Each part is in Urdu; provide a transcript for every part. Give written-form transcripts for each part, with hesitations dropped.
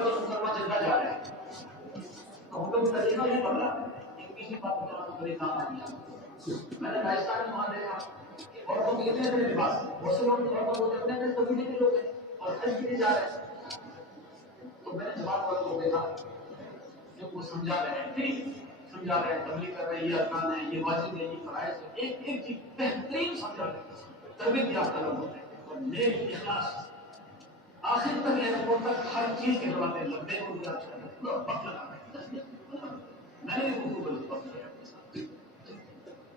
مکہ مکرمہ جدہ جا رہے ہیں تو ہم لوگ طریقہ یہ پڑ رہا ہے کہ کسی بات کرنا تو بڑے کام آ گیا. میں نے راجستھان میں وہاں دیکھا کہ عورتوں کے کتنے اتنے لباس ہیں. بہت سے لوگ عورتوں کو اپنے اپنے قبیلے کے لوگ ہیں اور حج کے لیے جا رہے ہیں. تو میں نے جماعت والوں کو دیکھا جو وہ سمجھا رہے ہیں پھر سمجھا رہے ہیں تبلیغ کر رہے ہیں یہ ارکان ہے یہ واجب ہے یہ فرائض ہے ایک ایک چیز بہترین سمجھا رہے ہیں تربیت یافتہ لوگ ہوتے ہیں اور نیک اخلاص آخر تک ایئرپورٹ تک ہر چیز کے دروازے لبے کو بھی آپ پورا وقت لگا میں نے بھی اردو کو وقت لگا اپنے ساتھ.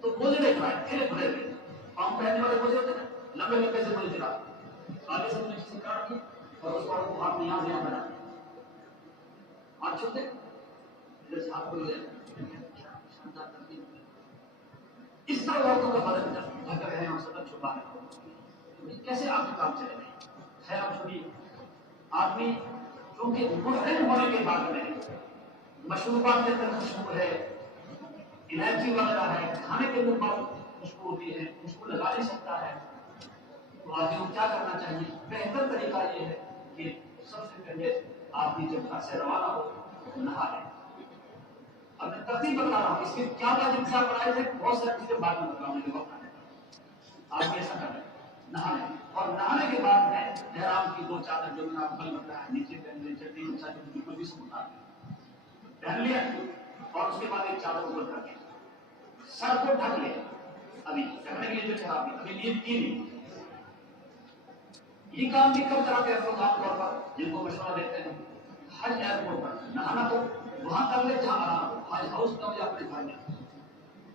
تو موزے دیکھ رہا ہے پھر بھرے ہوئے پاؤں پہننے والے موزے ہوتے ہیں لمبے لمبے سے موزے رہا آگے سے اپنے چیز کاٹ کی اور اس پر ہاتھ میں یہاں سے یہاں بنا ہاتھ چھوٹے ادھر سے ہاتھ کھل گئے شاندار ترتیب. اس طرح عورتوں کا بدن ڈھک رہے ہیں اور سطح چھپا رہے ہیں کیسے آپ کے کام چلے گئے. خیر آپ چھوڑیے آدمی کیونکہ محرم ہونے کے بعد میں مشروبات کے اندر خوشبو ہے الائچی وغیرہ ہے کھانے کے اندر بہت خوشبو ہوتی ہے خوشبو لگا نہیں سکتا ہے. تو آدمی کو کیا کرنا چاہیے بہتر طریقہ یہ ہے کہ سب سے پہلے آدمی جب گھر سے روانہ ہو تو نہا لے. اب میں ترتیب بتا رہا ہوں اس کے کیا واجب کیا پڑھائے تھے بہت ساری چیزیں بعد میں بتاؤں گا وقت آنے کا. آدمی ایسا کرے نہا لے اور نہانے کے بعد میں احرام کی دو چادر جو میں نے آپ کو کل بتایا نیچے پہن لے چٹنی اچھا جو بالکل بھی سب اتار پہن لیا اور اس کے بعد ایک چادر اوپر کر کے سر کو ڈھک لے. ابھی ڈھکنے کے لیے جو خراب ہے ابھی نیت کی نہیں. یہ کام بھی کب کراتے ہیں لوگ عام طور پر جن کو مشورہ دیتے ہیں حج ایئرپورٹ پر نہانا تو وہاں کر لے جہاں آرام ہو حج ہاؤس کا یا اپنے گھر میں.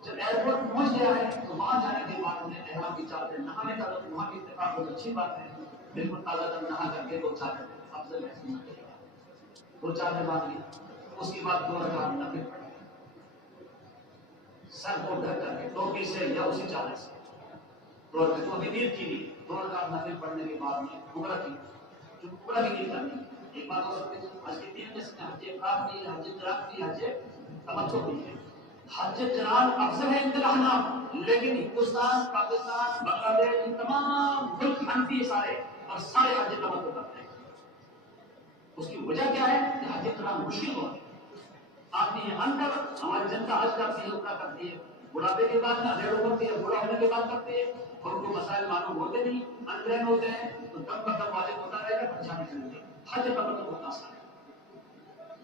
جب ایئرپورٹ پہنچ گیا ہے تو وہاں جانے کے بعد انہیں احرام کی چادر نہانے کا وہاں کی اتفاق بہت اچھی بات ہے بالکل تازہ تر نہا کر کے دو چادر افضل ہے سننا چاہیے دو چادر باندھ لی. اس کے بعد دو رکعت نفل پڑھ سر کو ڈھک کر کے ٹوپی سے یا اسی چادر سے دو رکعت تو ابھی نیت کی نہیں دو رکعت نفل پڑھنے کے بعد میں عمرہ کی جو عمرہ کی نیت کرنی ایک بات ہو سکتی ہے آج کے دن میں حج افراد بھی حج قران بھی حج تمتع بھی ہے. حج قران افضل ہے امتحانات لیکن ہندوستان پاکستان بنگلہ دیش یہ تمام ملک حنفی سارے اور سارے حج تمتع کرتے ہیں. اس کی وجہ کیا ہے کہ حج قران مشکل ہو ہے. آدمی اندر ہماری جنتا حج کرتی ہے عمرہ کرتی ہے بڑھاپے کے بعد میں ادھیڑ ہوتی ہے بوڑھا ہونے کے بعد کرتے ہیں اور ان کو مسائل معلوم ہوتے نہیں اندرین ہوتے ہیں تو دم پر دم واجب ہوتا رہے گا پریشانی کریں گے. حج تمتع بہت آسان ہے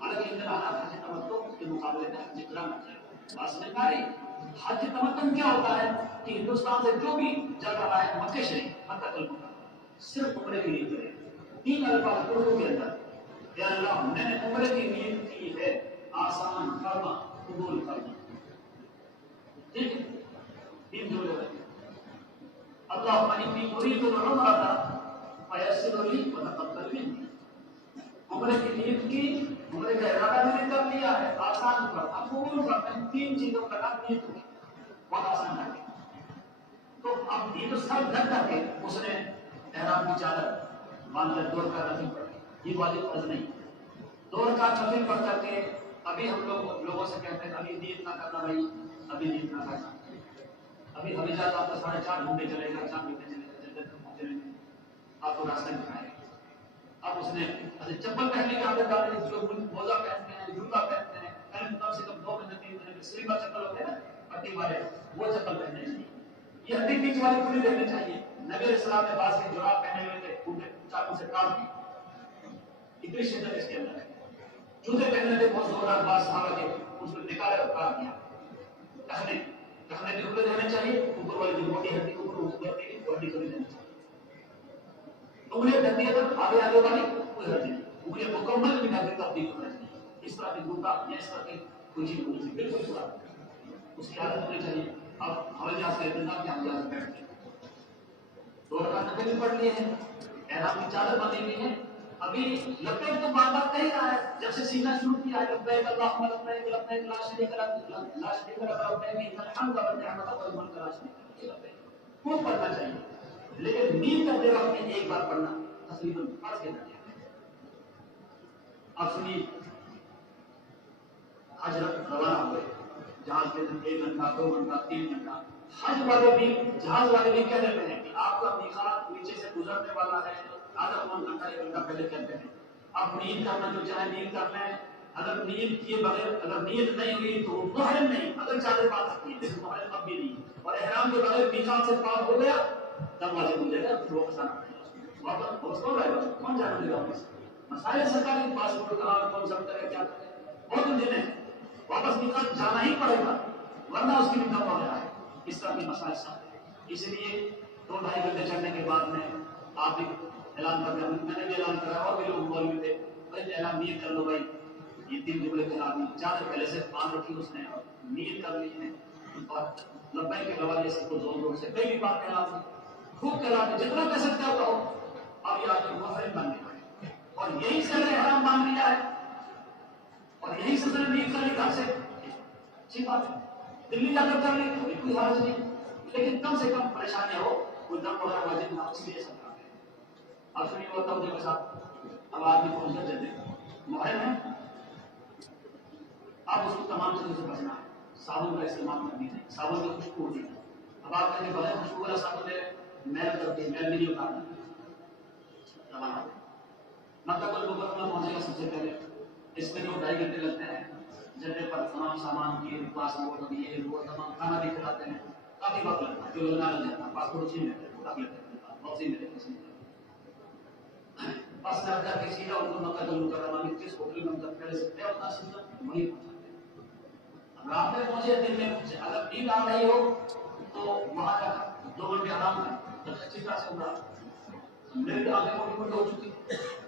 حالانکہ امتحانات حج تمتع کے مقابلے میں حج قران ہے. بات سمجھ میں آ رہی. حج تمتع کیا ہوتا ہے کہ ہندوستان سے جو بھی جا رہا ہے مکہ شریف مکہ المکرمہ صرف عمرے کے لیے کرے 3 الفاظ اردو کے اندر یا اللہ میں نے عمرے کی نیت کی ہے آسان فرما قبول فرما. ٹھیک ہے 3 جملے اللهم انی اريد العمرة فيسر لي وتقبل مني. عمرے کی نیت کی عمرے کا ارادہ میں نے کر لیا ہے آسان فرما قبول فرما. 3 چیزوں کا نام نیت ہوگی بہت آسان ہے. تو اب یہ تو سب ڈھک کر کے اس نے احرام کی چادر باندھ کر 2 رکعت نفل پڑھی یہ واجب فرض نہیں 2 رکعت نفل پڑھ کر کے ابھی ہم لوگوں سے کہتے ہیں ابھی نیت نہ کرنا بھائی ابھی نیت نہ کرنا ابھی ہمیں جاتا آپ کا 4:30 گھنٹے چلے گا 4 گھنٹے چلے گا جب تک پہنچے نہیں آپ کو راستہ دکھائے گا. اب اس نے چپل پہننے کی عادت ڈالی جو موزہ پہنتے ہیں جوتا پہنتے ہیں کم سے کم 2 مہینے 3 مہینے سلیپر چپل ہوتے ہیں نا پٹی والے وہ چپل پہننے چاہیے. یہ ہڈی بیچ والی پوری دیکھنی چاہیے. نبی علیہ السلام نے بعض کے جراب پہنے ہوئے تھے ٹوٹے چاقو سے کاٹ دی اتنی شدت اس کے اندر ہے. جوتے پہنے تھے بہت زوردار بعض صحابہ کے اس کو نکالے اور کاٹ دیا. ٹخنے کے ٹکڑے دینے چاہیے اوپر والی جو موٹی ہڈی اوپر ہڈی کو دینی چاہیے. انگلیاں ڈھکتی ہے تو آگے والی کوئی حرج نہیں انگلیاں مکمل بھی ڈھک تبدیل ہونا چاہیے. اس طرح کی جوتا یا اس طرح کی کوئی چیز ہونی چاہیے بالکل پورا اس کی عادت ہونی چاہیے. اب ہمارے جہاز کا انتظام کیا ہم جہاز بیٹھ کے 2 رکعت نفل پڑھ لیے ہیں احرام کی چادر باندھی ہوئی ہے. ابھی لبیک تو بار بار کہہ رہا ہے جب سے سیکھنا شروع کیا ہے لبیک اللہم لبیک لبیک لا شریک لک لبیک ان الحمد والنعمت والملک لا شریک لک خوب پڑھنا چاہیے لیکن نیت کرتے وقت میں ایک بار پڑھنا تقریباً فرض کے درجے میں. اب سنیے حج روانہ ہوئے جہاز کے اندر 1 گھنٹہ 2 گھنٹہ 3 گھنٹہ حج والے بھی جہاز والے بھی کہہ دیتے ہیں کہ آپ کا میقات نیچے سے گزرنے والا ہے آدھا پون گھنٹہ 1 گھنٹہ پہلے کہتے ہیں اب نیت کرنا جو چاہے نیت کرنا ہے، اگر نیت کیے بغیر اگر نیت نہیں ہوئی تو محرم نہیں، اگر چادر پا سکتی ہے لیکن محرم اب بھی نہیں، اور احرام کے بغیر میقات سے پار ہو گیا تب واجب ہو جائے گا، پھر واپس آنا پڑے گا، واپس کون رہے گا، کون جانے دے گا واپس؟ مسائل سرکاری پاسپورٹ کہاں کون سب کرے کیا کرے بہت الجھن ہے، واپس میقات جانا ہی پڑے گا ورنہ اس کی نکاح وغیرہ ہے، اس طرح کے مسائل سخت ہے، اس لیے 2-2.5 گھنٹے چڑھنے کے بعد میں آپ بھی اعلان کر دیا، میں نے بھی اعلان کرا اور بھی لوگ مولوی تھے، بھائی اعلان نیت کر لو بھائی، یہ 3 جملے کے آدمی 4 پہلے سے مان رکھی اس نے اور نیت کر لی ہے اور لبیک کے گواہ سے کو زور زور سے کئی بھی بات کہلا دی، خوب کہلا دی، جتنا کہہ سکتے ہو کہو، اب یہ آدمی محرم بن گیا اور یہی سے نے احرام مان لیا ہے اور یہی سے نے نیت کر لی گھر سے، اچھی بات ہے، دلی جا کر لی کوئی حرج نہیں، لیکن کم سے کم پریشانی ہو کوئی دم وغیرہ واجب نہ، اس لیے سب کرتے ہیں۔ اب سنیے ہوتا ہوں جب ساتھ اب آدمی پہنچ کر جاتے محرم ہے، اب اس کو تمام چیزوں سے بچنا ہے، صابن کا استعمال کرنی ہے، صابن کی خوشبو ہوتی ہے، اب آپ کہیں بغیر خوشبو والا صابن لے میل کرتی ہے، میل بھی نہیں اتارنا، مکہ المکرمہ پہنچے گا سب سے پہلے، اس میں 2-2.5 گھنٹے لگتے ہیں، جگہ پر تمام سامان کی پاسپورٹ یہ وہ تمام کھانا بھی کھلاتے ہیں، کافی وقت لگتا ہے، جو لگنا لگ جاتا ہے، پاسپورٹ اسی میں رکھ لیتے ہیں، واپسی میں رکھتے ہیں، بس کر کر کے سیدھا ان کو مکہ المکرمہ میں جس ہوٹل میں تک پہلے سے طے ہوتا سسٹم وہیں پہنچاتے ہیں۔ رات میں پہنچے دن میں پہنچے، اگر نیند آ رہی ہو تو وہاں جا کر 2 گھنٹے آرام کریں، اچھی طرح سے عمرہ، میری آنکھیں موٹی موٹی ہو چکی،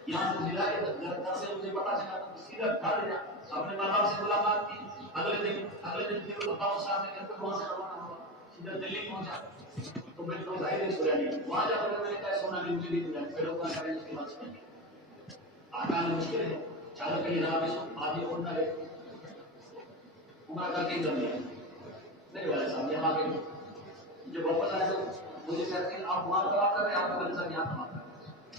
یہاں سے ضلع کے گھر سے مجھے پتا چلا تو سیدھا گھر گیا، اپنے ماں باپ سے ملاقات کی، اگلے دن پھر ابا صاحب نے گھر پہ وہاں سے روانہ ہوا، سیدھا دلی پہنچا، تو میں 2-2.5 دن سویا نہیں، وہاں جا کر میں نے کہا سونا نہیں، مجھے نہیں ملا، پھر لوگ کریں اس کے بعد سوئیں گے، آکان مشکل ہے، چادر کہیں رہا بھی آدھی اور نہ رہے، عمرہ کر کے کر لیا، نہیں والے صاحب یہاں کے جب واپس آئے تو مجھے کہتے ہیں آپ وہاں تباہ کر رہے ہیں، آپ والے صاحب یہاں تباہ کر رہے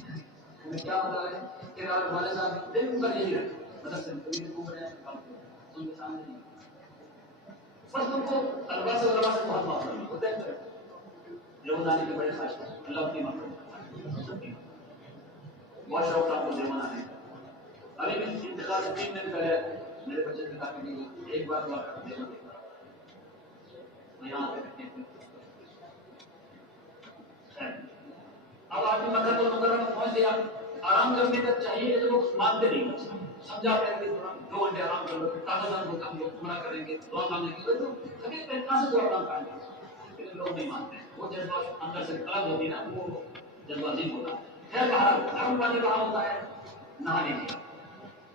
ہیں، ہمیں کیا پتا ہے کہ والے صاحب دن کا یہی رہے مدد سے کبھی گھوم رہے ہیں ان کے سامنے نہیں، بس تم کو اللہ سے بہت معاف کرنا ہوتا ہے، لوگ آنے کے بڑے خواہش ہیں، اللہ کی معاف بہت شوق آپ کو دیوانا ہے، ابھی بھی انتقال سے 3 دن پہلے میرے بچے نے کہا کہ ایک بار دعا کر دینا یہاں پہ اب آدمی مکہ المکرمہ پہنچ گیا، آرام کرنے کا چاہیے تو لوگ مانتے نہیں، سمجھاتے ہیں کہ 2 گھنٹے آرام کر لو، کاغذات کو کم عمرہ کریں گے، دعا مانگیں گے، تو کبھی کہاں سے دعا مانگ پائیں گے، لیکن لوگ نہیں مانتے، وہ جذبہ اندر سے طلب ہوتی ہے نا، وہ جذبہ عجیب ہوتا ہے۔ خیر بہرحال گرم پانی کہاں ہوتا ہے، نہانے کے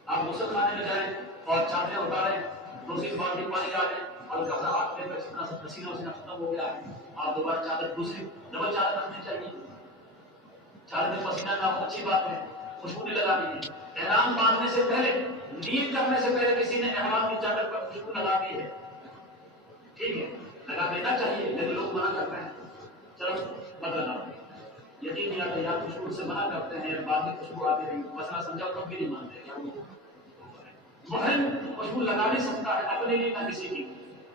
آپ غسل خانے میں جائیں اور چادریں اتاریں، دوسری بالٹی پانی ڈالیں اور کپڑا ہاتھ میں پسینہ وسینہ ختم ہو گیا ہے، آپ دوبارہ چادر دوسری ڈبل چادر رکھنی چاہیے، چادر میں پسینہ نہ ہو اچھی بات ہے، خوشبو نہیں لگانی ہے، احرام باندھنے سے پہلے نیت کرنے سے پہلے کسی نے احرام کی چادر پر خوشبو لگا دی ہے، ٹھیک ہے لگا دینا چاہیے لیکن لوگ منع کرتے ہیں، چلو مت لگاؤ، یقین نہیں آتا یا خوشبو سے منع کرتے ہیں، بعد میں خوشبو آتی رہی، مسئلہ سمجھاؤ تب بھی نہیں مانتے، محرم خوشبو لگا نہیں سکتا ہے اپنے لیے نہ کسی کی،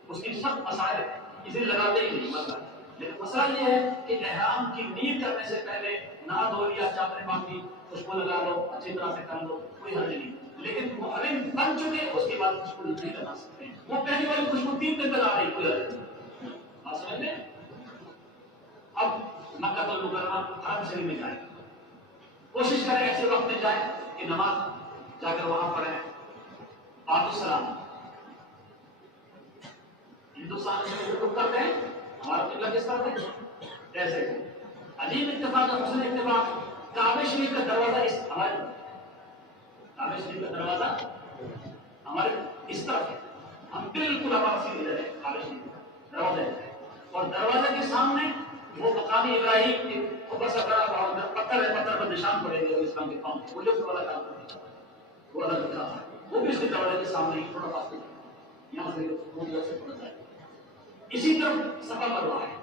اس کی سخت مسائل ہے، اسے لگاتے ہی نہیں مسئلہ، لیکن مسئلہ یہ ہے کہ احرام کی نیت کرنے سے پہلے نہ دھو لیا، چادریں باندھی، خوشبو لگا لو، اچھی طرح سے کر لو، کوئی حرج نہیں، لیکن محرم بن چکے اس کے بعد خوشبو نہیں لگا سکتے، وہ پہلی والی خوشبو 3 دن تک آ رہی، کوئی حرج نہیں، آپ سمجھ لیں؟ اب مکہ المکرمہ حرم شریف میں جائیں، کوشش کریں ایسے وقت میں جائیں کہ نماز جا کر وہاں پڑھیں، آپ السلام ہندوستان میں رک کرتے ہیں، ہمارا قبلہ کس طرف ہے، ایسے عجیب اتفاق ہے، حسن اتفاق، کعبہ شریف کا دروازہ اس ہمارے کعبہ شریف کا دروازہ ہمارے اس طرف ہے، ہم بالکل ہمارا سیدھے رہے کعبہ شریف کا دروازہ ہے، اور دروازے کے سامنے وہ مقام ابراہیم کے اوپر سے بڑا پتھر ہے، پتھر پر نشان پڑے گا اسلام کے قوم وہ جو والا کام کرتے ہیں وہ الگ لکھا ہے، وہ بھی اس کے دروازے کے سامنے ہی تھوڑا پاس یہاں سے وہ سے پڑ جائے، اسی طرف صفا مروہ ہے،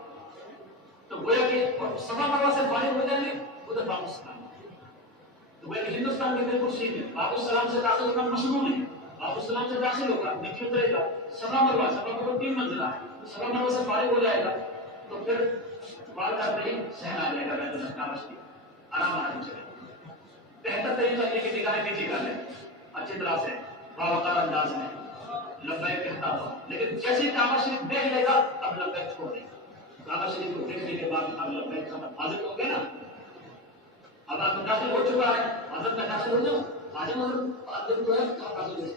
تو گویا کہ صفا مروہ سے فارغ ہو جائیں گے ادھر باب السلام، تو گویا کہ ہندوستان کے بالکل سیدھے باب السلام سے داخل ہونا مشروع نہیں، باب السلام سے داخل ہوگا نیچے اترے گا، صفا مروہ 3 منزلہ ہے، صفا مروہ سے فارغ ہو جائے گا تو پھر بار بار نہیں سہنا آ جائے گا بیت اللہ کعبہ شریف، آرام آرام چلے بہتر طریقہ یہ کہ نگاہیں نیچے کر لیں اچھی طرح سے باوقار انداز میں لبیک کہتا ہوا، لیکن جیسے ہی کعبہ شریف دیکھ لے گا اب لبیک چھوڑ دے گا۔ کعبہ شریف کو دیکھنے کے بعد اب لبیک کا حاضر ہو گئے نا، اب آپ داخل ہو چکا ہے، حضرت میں داخل ہو جاؤ حاضر حضرت جو ہے کعبہ سے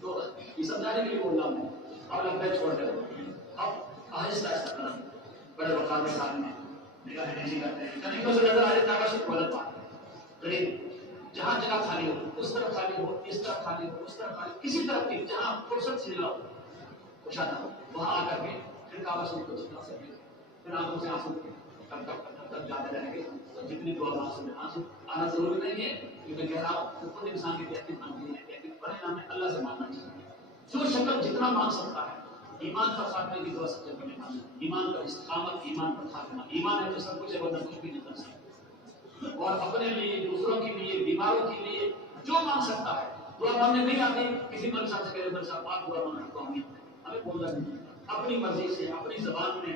تو یہ سمجھانے کے لیے بول رہا ہوں اب لبیک چھوڑ دے اب آہستہ آہستہ کرنا بڑے وقار کے ساتھ میں نگاہیں نیچی کرتے ہیں، طریقوں سے نظر آ رہے کعبہ شریف غلط بات ہے، قریب جہاں جگہ خالی ہو اس طرف خالی ہو، اس طرف خالی ہو، اس طرف خالی، کسی طرف کی جہاں فرصت سے ہو کشادہ ہو وہاں آ کر کے پھر کعبہ شریف کو چھپا سکے، پھر آنکھوں سے آنسو تب جاتے رہیں گے تو جتنی دعا آنسو میں آنسو آنا ضروری نہیں ہے، کیونکہ کہہ رہا ہوں خود انسان کی تحقیق مانگی ہے، لیکن بڑے نام ہے اللہ سے مانگنا چاہیے، جو شکل جتنا مانگ سکتا ہے، ایمان کا خاتمے کی دعا سب سے بڑی مانگنا، ایمان کا استقامت، ایمان کا خاتمہ، ایمان ہے تو سب کچھ ہے ورنہ کچھ بھی نہیں کر سکتا، اور اپنے لیے دوسروں کے لیے بیماروں کے لیے جو مانگ سکتا ہے، دعا مانگنے نہیں آتی کسی مل صاحب سے کہے مل صاحب آپ دعا مانگنے کو ہمیں بولنا نہیں، اپنی مرضی سے اپنی زبان میں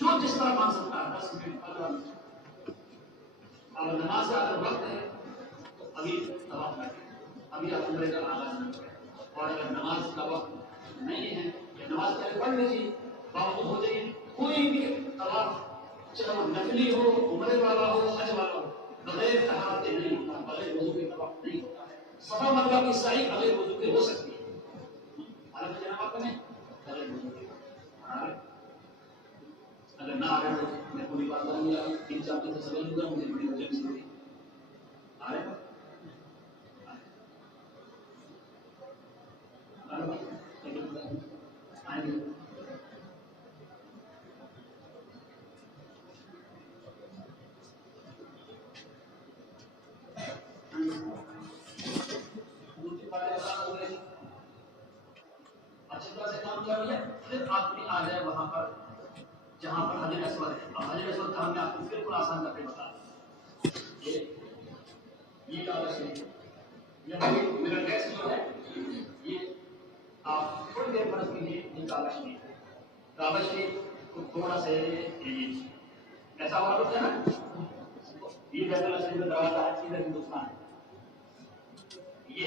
جو جس طرح مانگ سکتا ہے 10 منٹ 15 منٹ۔ اب نماز کا اگر وقت ہے تو ابھی طواف کریں، ابھی آپ عمرے کا آغاز نہ کریں، اور اگر نماز کا وقت نہیں ہے یا نماز پہلے پڑھ لیجیے باوقوف ہو جائیے، کوئی بھی طواف چاہے وہ نفلی ہو، عمرے والا ہو، حج والا ہو، بغیر طہارت نہیں ہوتا، بغیر وضو کے طواف نہیں ہوتا ہے، صفا مروا کی سعی بغیر وضو کے ہو سکتی ہے، حالت جناب آپ نے بغیر وضو کے اگر نہ آ رہے تو میں پوری بات کروں گا، 3-4 دن سے سمجھ لوں گا، مجھے بڑی وجہ سے ہوئی آ رہے آئیں گے اچھی طرح سے کام کر لیں، پھر آدمی آ جائے وہاں پر جہاں پر حجر اسود ہے، اب حجر اسود کا ہم نے آپ کو بالکل آسان کر کے بتا یہ کعبہ شریف، یہ میرا ٹیکسٹ جو ہے یہ آپ تھوڑی دیر فرض کیجیے، یہ کعبہ شریف ہے، کعبہ شریف کو تھوڑا سے ایسا ہوا ہوتا ہے نا، یہ بیت اللہ شریف کا دروازہ ہے، ادھر ہندوستان ہے، یہ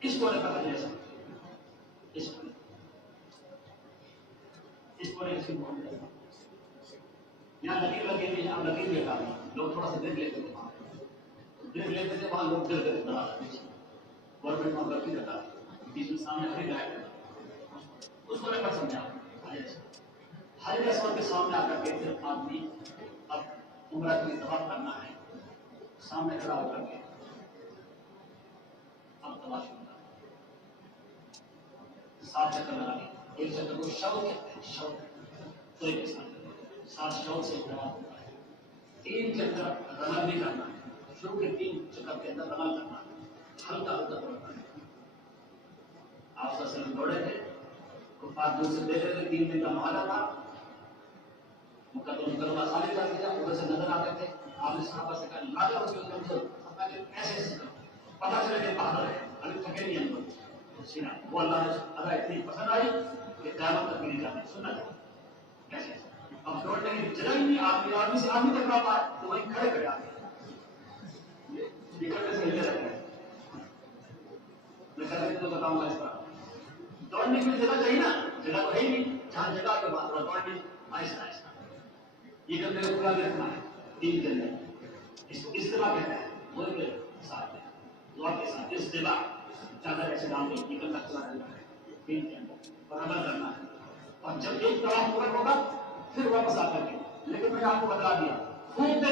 اس کونے پر حجر اسود، اس کو ایسی بہت ہے یہاں لکیر لگے ہوئے، یہاں لکیر بھی ہٹا دی، لوگ تھوڑا سا دیکھ لیتے تھے، دیکھ لیتے تھے وہاں لوگ ڈر گئے گورنمنٹ وہاں لکیر ہٹا دی، بیچ میں سامنے خرید آئے اس کو میں سمجھا حجر اسود کے سامنے آ کر کے پھر آدمی اب عمرہ کے لیے طواف کرنا ہے، سامنے کھڑا ہو کر کے اب طواف شروع کرنا 7 چکر لگا دی، ایک چکر کو شوق کہتے ہیں، شوق کوئی کے ساتھ 7 شوق سے طواف ہوتا ہے، 3 چکر رمل نہیں کرنا ہے، شروع کے 3 چکر کے اندر رمل کرنا ہے، ہلکا ہلکا دوڑنا ہے، آپ صلی اللہ علیہ وسلم دوڑے تھے، کفار دور سے دیکھ رہے تھے، 3 دن کا معاہدہ تھا، مقدمہ خالی کر دیا، ادھر سے نظر آتے تھے، آپ نے صحابہ سے کہا لاجا اس کے اندر ایسے پتا چلے کہ بہادر ہے، ابھی تھکے نہیں ہم لوگ سینا، وہ اللہ نے ادا اتنی پسند آئی کہ قیامت تک بھی نہیں جانے سننا چاہیے کیسے اب دوڑنے کی جگہ ہی نہیں، آدمی سے آدمی ٹکرا پائے تو وہیں کھڑے کھڑے آ گئے، نکلنے سے ہلتے رہتے ہیں، میں کہتے تو بتاؤں گا اس طرح دوڑنے کی جگہ چاہیے نا، جگہ تو ہے ہی نہیں، جہاں جگہ کے بعد دوڑنے آہستہ آہستہ یہ گندے کو پورا دیکھنا ہے، 3 گندے اس کو استوا کہتے ہیں، ملک کے ساتھ دعا کے ساتھ استوا چادر ایسے ڈال کے نکلنا چلا رہتا ہے، 3 کے اندر برابر کرنا ہے، اور جب ایک طواف پورا ہوگا پھر واپس آ کر کے، لیکن میں نے آپ کو بتا دیا خوب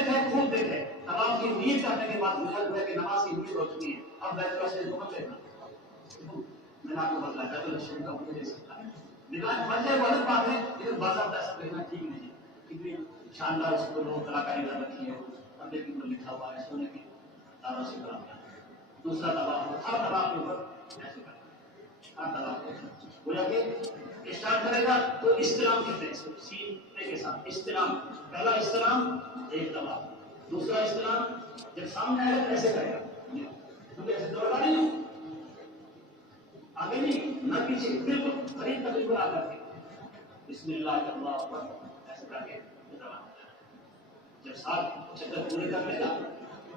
دیکھے طواف کی نیت کرنے کے بعد مجھے ہوا کہ نماز کی نیت ہو چکی ہے، اب بیت اللہ شریف کو مت دیکھنا، میں نے آپ کو بتایا بیت اللہ شریف کا مجھے دے سکتا ہے، نگاہ پڑھنے والی بات ہے، لیکن باضابطہ ایسا کہنا ٹھیک نہیں ہے، کتنی شاندار اس کو لوگ کلاکاری کر رکھی ہے، پردے کے اوپر لکھا ہوا ہے سونے کی تاروں سے بنا ہوا ہے، دوسرا طواف ہر طواف کے اوپر ایسے کرنا ہے، ہر طواف کے اوپر گویا کہ اسٹارٹ کرے گا تو استلام کہتے ہیں اس کو، سین کے ساتھ استلام، پہلا استلام ایک طواف، دوسرا استلام جب سامنے آئے گا ایسے کرے گا، کیونکہ ایسے دوڑنا نہیں ہو آگے نہیں نہ پیچھے، بالکل قریب تقریب آ کر کے بسم اللہ اللہ اکبر ایسے کر کے جب 7 چکر پورے کر لے گا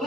2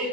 1,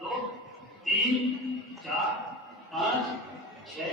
2, 3, 4, 5, 6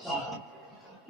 7।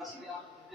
10,000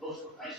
200, 250,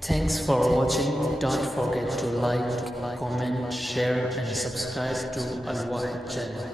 Thanks for watching. Don't forget to like, comment, share and subscribe to Al Wahid channel.